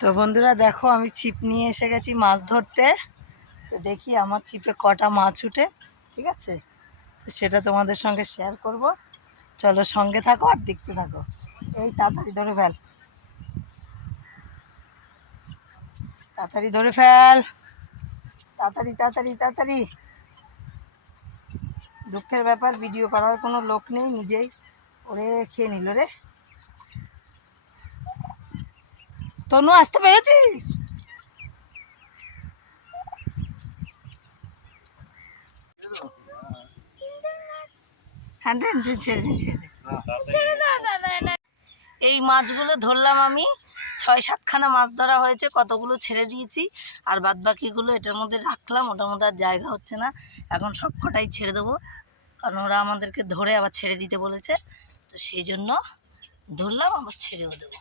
তো বন্ধুরা দেখো, আমি ছিপ নিয়ে এসে গেছি মাছ ধরতে। তো দেখি আমার ছিপে কটা মাছ উঠে, ঠিক আছে? তো সেটা তোমাদের সঙ্গে শেয়ার করব। চলো সঙ্গে থাকো আর দেখতে থাকো। এই তাড়াতাড়ি ধরে ফেল, তাড়াতাড়ি ধরে ফেল, তাড়াতাড়ি তাড়াতাড়ি তাড়াতাড়ি। দুঃখের ব্যাপার, ভিডিও করার কোনো লোক নেই, নিজেই ওরে খেয়ে নিল রে। তনু, আসতে পেরেছিস? হ্যাঁ, দেন দেন, ছেড়ে দিন, ছেড়ে দিন। এই মাছগুলো ধরলাম আমি, 6-7খানা মাছ ধরা হয়েছে, কতগুলো ছেড়ে দিয়েছি আর বাদ বাকিগুলো এটার মধ্যে রাখলাম। ওটার মধ্যে আর জায়গা হচ্ছে না, এখন সব কটাই ছেড়ে দেবো, কারণ ওরা আমাদেরকে ধরে আবার ছেড়ে দিতে বলেছে। তো সেই জন্য ধরলাম, আবার ছেড়েও দেবো।